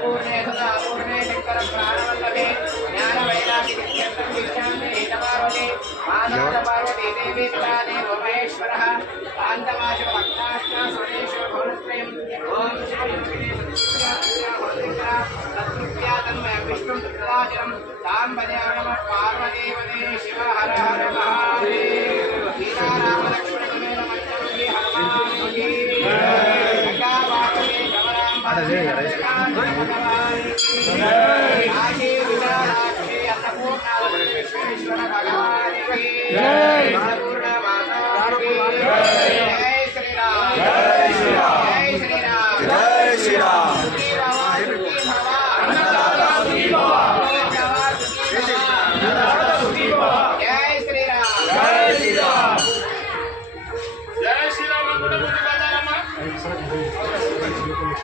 पूर्णे सदा पूर्णे शंकर प्राणवल्लभे ज्ञान वैराग्य नित्यं विज्ञाने हितपार्वती माता पार्वती देवी पिताने महेश्वरः कान्तवाच भक्ताश्च सुरेश्वर भवनत्रयम् ओम शिवयोगिने सत्कृत्या तन्मय विष्णुं तत्राजनं तां भजामः पार्वतीवने शिव हर हर महादेव सीताराम लक्ष्मण समेत मंगलमूर्ति हनुमान की गंगा पार्वती भवराम आगे विशालाक्षी अन्नपूर्णा विश्वेश्वर भगवान की जय अन्नपूर्णा माता की जय श्री राम जय श्री राम जय श्री राम जय श्री राम सुखी रहो सुखी भवा अन्नदाता सुखी भवा सुखी भवा जय श्री राम जय श्री राम जय श्री राम